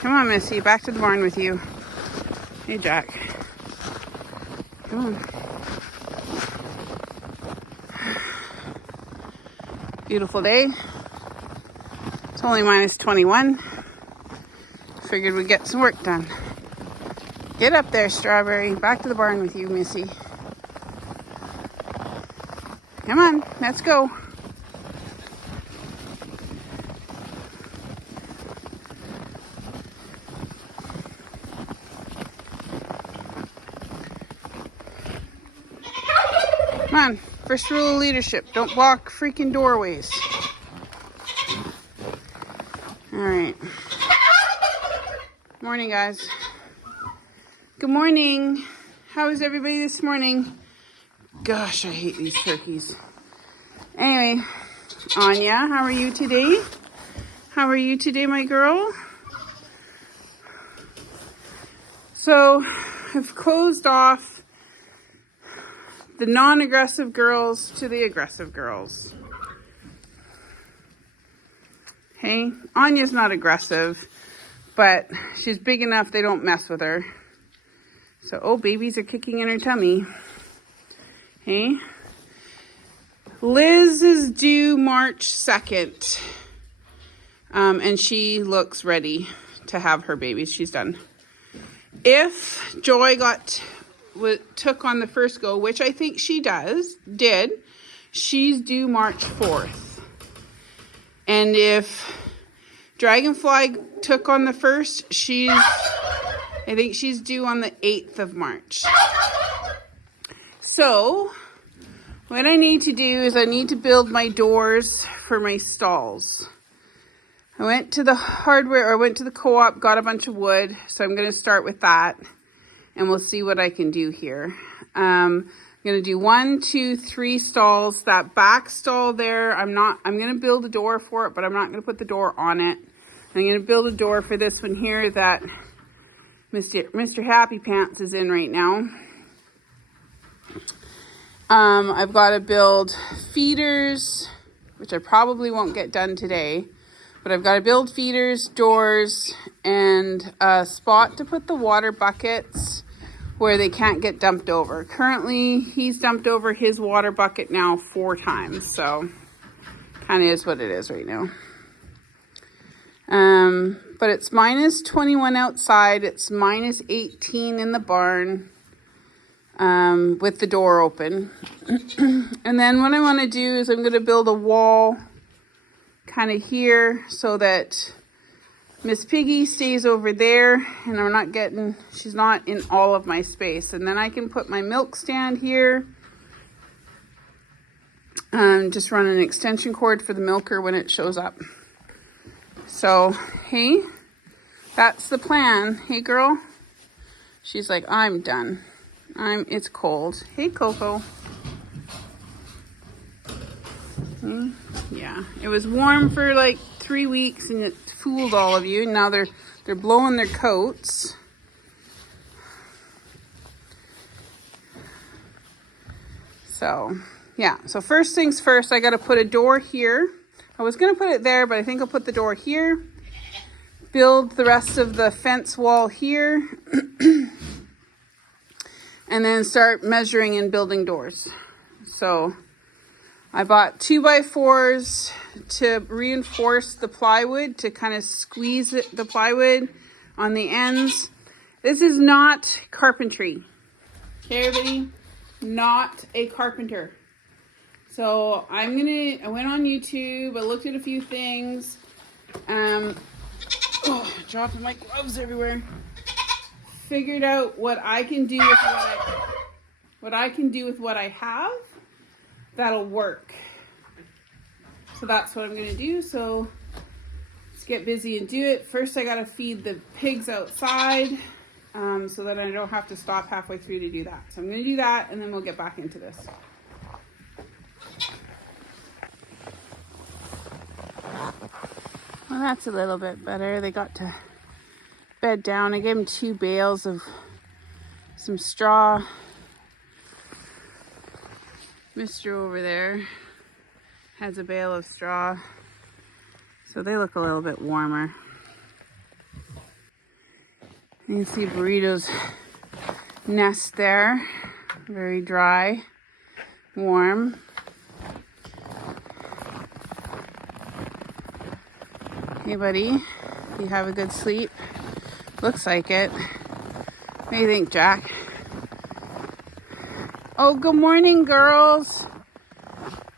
Come on, Missy. Back to the barn with you. Hey, Jack. Come on. Beautiful day. It's only minus 21. Figured we'd get some work done. Get up there, Strawberry. Back to the barn with you, Missy. Come on, let's go. Come on, first rule of leadership, don't block freaking doorways. All right. Morning, guys. Good morning. How is everybody this morning? Gosh, I hate these turkeys. Anyway, Anya, how are you today? How are you today, my girl? So, I've closed off the non-aggressive girls to the aggressive girls. Hey, Anya's not aggressive, but she's big enough they don't mess with her. So, oh, babies are kicking in her tummy. Hey. Liz is due March 2nd. And she looks ready to have her babies. She's done. If Joy took on the first go, which I think she did, she's due March 4th. And if Dragonfly took on the first, I think she's due on the 8th of March. So, what I need to do is I need to build my doors for my stalls. I went to the co-op, got a bunch of wood, so I'm going to start with that. And we'll see what I can do here. I'm going to do 1, 2, 3 stalls. That back stall there, I'm going to build a door for it, but I'm not going to put the door on it. I'm going to build a door for this one here that Mr. Happy Pants is in right now. I've got to build feeders, which I probably won't get done today. But I've got to build feeders, doors, and a spot to put the water buckets where they can't get dumped over. Currently, he's dumped over his water bucket now 4 times. So, kind of is what it is right now. But it's minus 21 outside. It's minus 18 in the barn with the door open. And then what I want to do is I'm going to build a wall kind of here so that Miss Piggy stays over there and she's not in all of my space. And then I can put my milk stand here. Just run an extension cord for the milker when it shows up. So, hey, that's the plan. Hey, girl. She's like, I'm done. It's cold. Hey, Coco. Yeah, it was warm for like 3 weeks and it fooled all of you. Now they're blowing their coats. So, yeah. So first things first, I got to put a door here. I was going to put it there, but I think I'll put the door here. Build the rest of the fence wall here. And then start measuring and building doors. So I bought 2x4s to reinforce the plywood, to kind of squeeze the plywood on the ends. This is not carpentry. Okay, everybody? Not a carpenter. So I went on YouTube, I looked at a few things. Dropping my gloves everywhere. Figured out what I can do with what I have. That'll work. So that's what I'm going to do. So let's get busy and do it. First, I got to feed the pigs outside so that I don't have to stop halfway through to do that. So I'm going to do that and then we'll get back into this. Well, that's a little bit better. They got to bed down. I gave them 2 bales of some straw. Mr. over there has a bale of straw, so they look a little bit warmer. You can see Burrito's nest there. Very dry, warm. Hey buddy, you have a good sleep? Looks like it. What do you think, Jack? Oh, good morning, girls.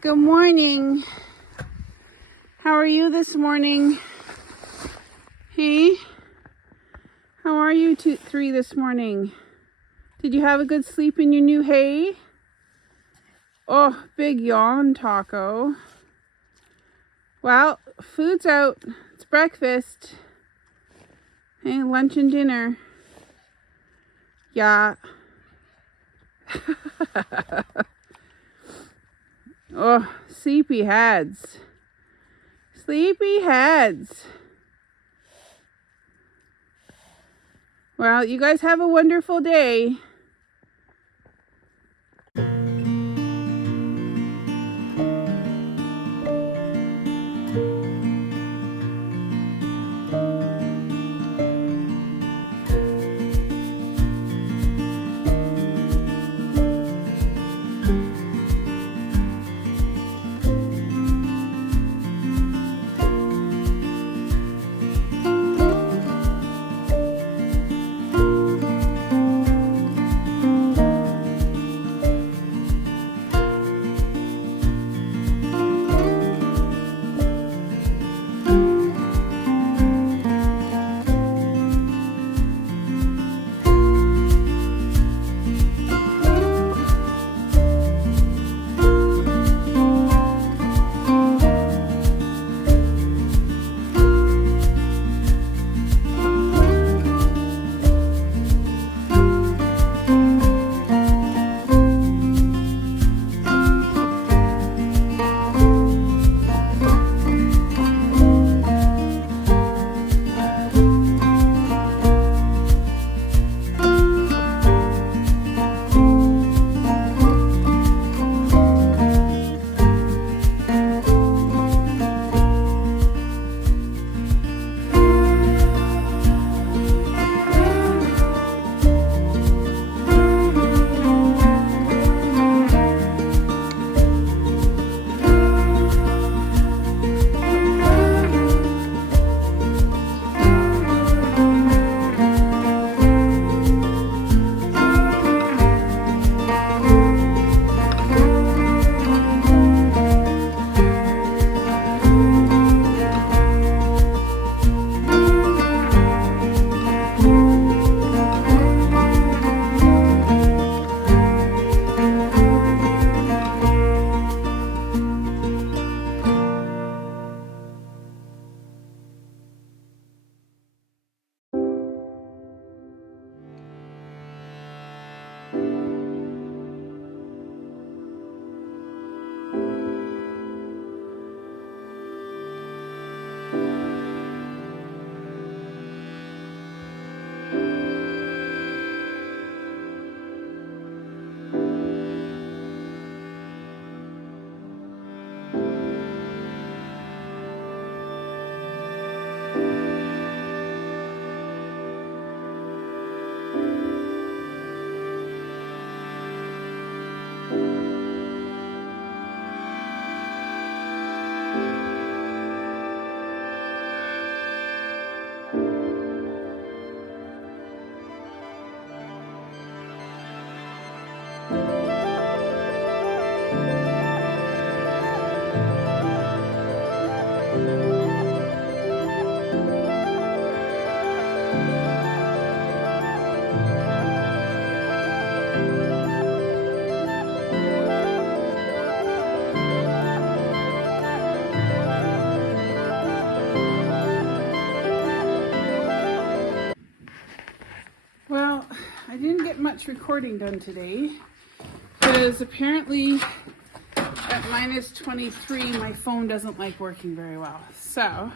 Good morning. How are you this morning? Hey? How are you three this morning? Did you have a good sleep in your new hay? Oh, big yawn, Taco. Well, food's out. It's breakfast. Hey, lunch and dinner. Yeah. Oh, sleepy heads. Sleepy heads. Well, you guys have a wonderful day. Well, I didn't get much recording done today because apparently at -23 my phone doesn't like working very well. So,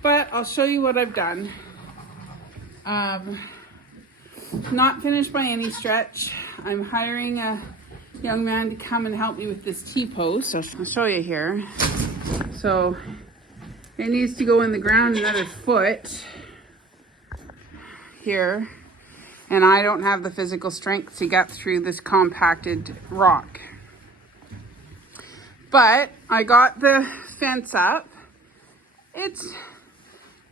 but I'll show you what I've done. Not finished by any stretch. I'm hiring a young man to come and help me with this T-post. I'll show you here. So it needs to go in the ground another foot. here, and I don't have the physical strength to get through this compacted rock. But I got the fence up. It's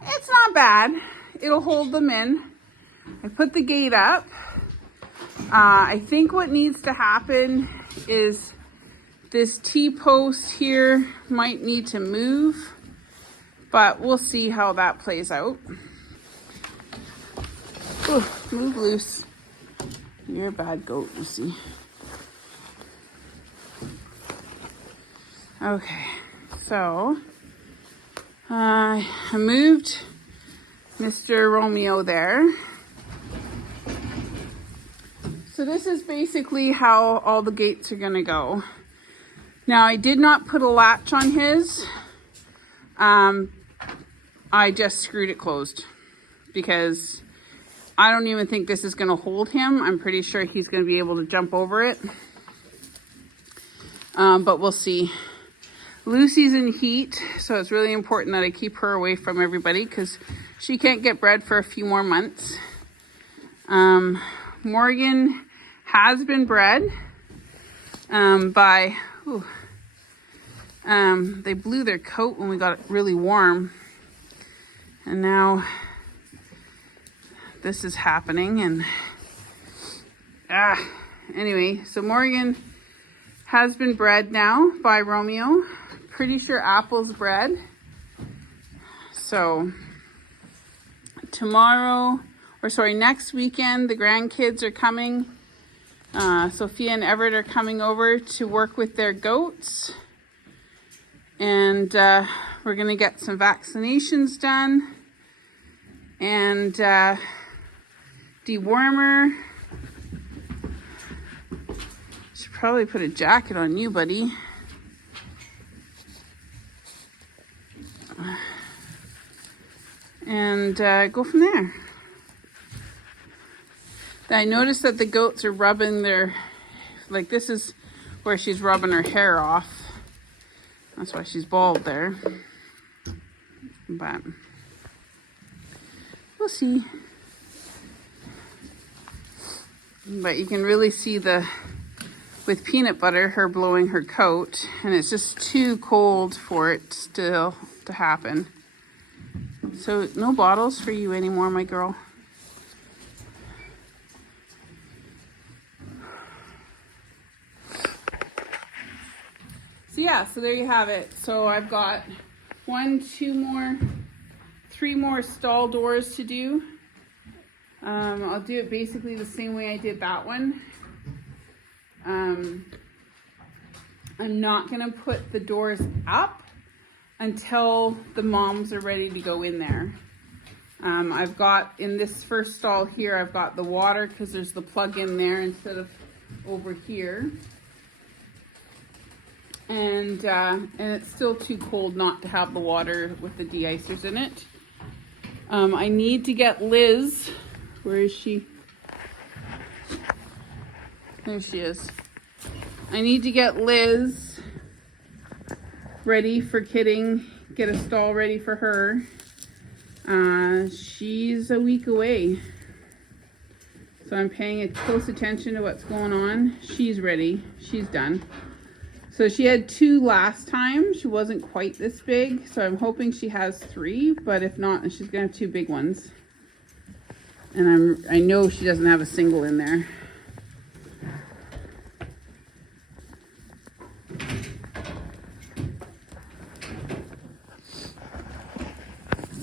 not bad. It'll hold them in. I put the gate up. I think what needs to happen is this T-post here might need to move, but we'll see how that plays out. Ooh, move loose. You're a bad goat, Lucy. Okay, so I moved Mr. Romeo there. So this is basically how all the gates are gonna go. Now I did not put a latch on his. I just screwed it closed because I don't even think this is gonna hold him. I'm pretty sure he's gonna be able to jump over it. But we'll see. Lucy's in heat, so it's really important that I keep her away from everybody because she can't get bred for a few more months. Morgan has been bred by, they blew their coat when we got really warm. And now this is happening. And anyway, so Morgan has been bred now by Romeo. Pretty sure Apple's bred. So next weekend, the grandkids are coming. Sophia and Everett are coming over to work with their goats. And we're going to get some vaccinations done. And dewormer. Should probably put a jacket on you, buddy. And go from there. I noticed that the goats are rubbing like this is where she's rubbing her hair off. That's why she's bald there. But we'll see. But you can really see with peanut butter, her blowing her coat, and it's just too cold for it still to happen. So no bottles for you anymore, my girl. So yeah, so there you have it. So I've got 3 more stall doors to do. I'll do it basically the same way I did that one. I'm not gonna put the doors up until the moms are ready to go in there. I've got, in this first stall here, I've got the water because there's the plug in there instead of over here. And it's still too cold not to have the water with the de-icers in it. I need to get Liz. Where is she? There she is. I need to get Liz ready for kidding, get a stall ready for her. She's a week away. So I'm paying close attention to what's going on. She's ready. She's done. So she had 2 last time. She wasn't quite this big. So I'm hoping she has 3, but if not, she's gonna have 2 big ones. And I know she doesn't have a single in there.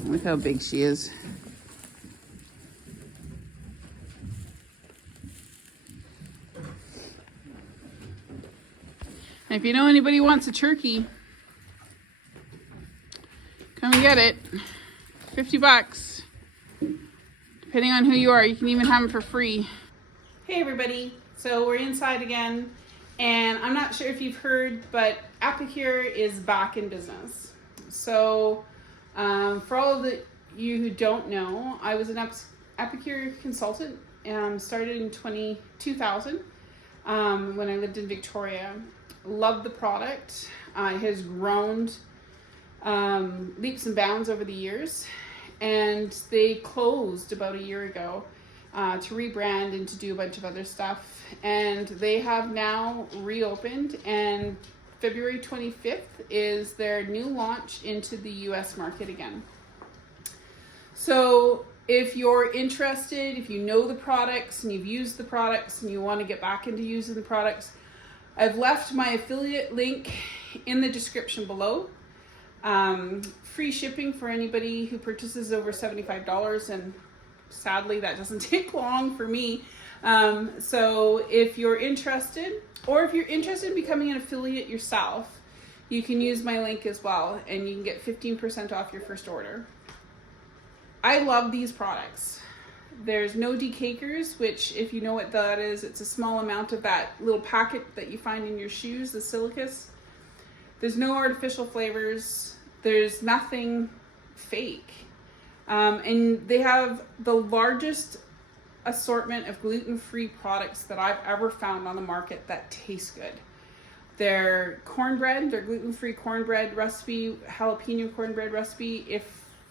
Look how big she is. And if you know anybody who wants a turkey, come and get it. $50. Depending on who you are, you can even have them for free. Hey everybody, so we're inside again, and I'm not sure if you've heard, but Epicure is back in business. So for all of you who don't know, I was an Epicure consultant, started in 2000 when I lived in Victoria. Loved the product. It has grown leaps and bounds over the years. and they closed about a year ago to rebrand and to do a bunch of other stuff. And they have now reopened, and February 25th is their new launch into the US market again. So if you're interested, if you know the products and you've used the products and you want to get back into using the products, I've left my affiliate link in the description below. Free shipping for anybody who purchases over $75, and sadly that doesn't take long for me. So if you're interested, or if you're interested in becoming an affiliate yourself, you can use my link as well, and you can get 15% off your first order. I love these products. There's no decakers, which, if you know what that is, it's a small amount of that little packet that you find in your shoes, the silicus. There's no artificial flavors. There's nothing fake. And they have the largest assortment of gluten-free products that I've ever found on the market that taste good. Their cornbread, their gluten-free cornbread recipe, jalapeno cornbread recipe, if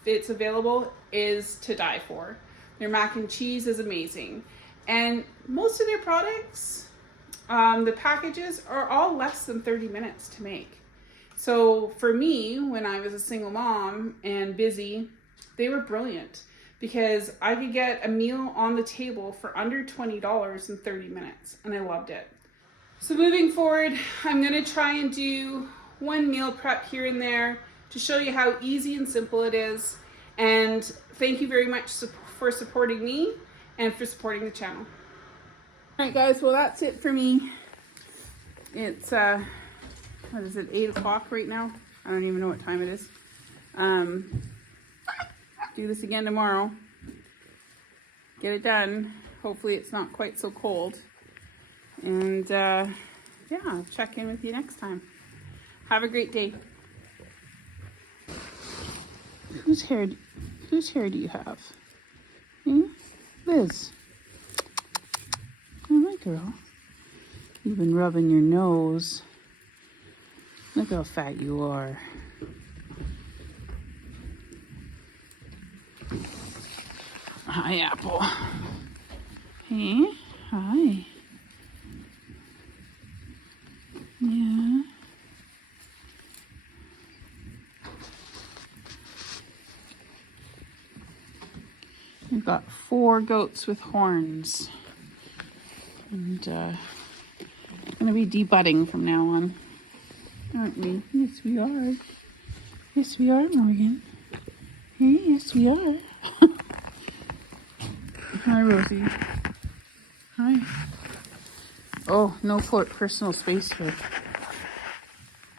it's available, is to die for. Their mac and cheese is amazing. And most of their products, the packages are all less than 30 minutes to make. So for me, when I was a single mom and busy, they were brilliant because I could get a meal on the table for under $20 in 30 minutes, and I loved it. So moving forward, I'm gonna try and do one meal prep here and there to show you how easy and simple it is. And thank you very much for supporting me and for supporting the channel. All right, guys, well, that's it for me. It's, what is it, 8 o'clock right now? I don't even know what time it is. Do this again tomorrow. Get it done. Hopefully it's not quite so cold. And yeah, I'll check in with you next time. Have a great day. Whose hair do you have? Hmm? Liz. Oh, my girl. You've been rubbing your nose. Look how fat you are. Hi, Apple. Hey, hi. Yeah. We've got 4 goats with horns. And going to be debudding from now on. Aren't we? Yes, we are. Yes, we are, Morgan. Hey, yes, we are. Hi, Rosie. Hi. Oh, no personal space here.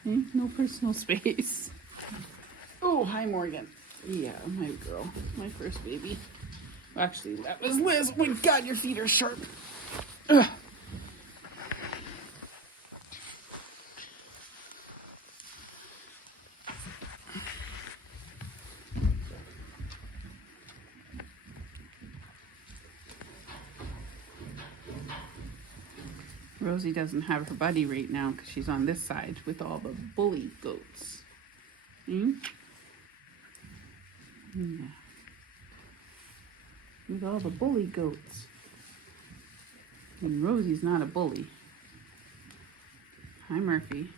Okay, no personal space. Oh, hi, Morgan. Yeah, my girl. My first baby. Actually, that was Liz. Oh, my God, your feet are sharp. Ugh. Rosie doesn't have her buddy right now because she's on this side with all the bully goats. Hmm? Yeah. With all the bully goats. And Rosie's not a bully. Hi, Murphy.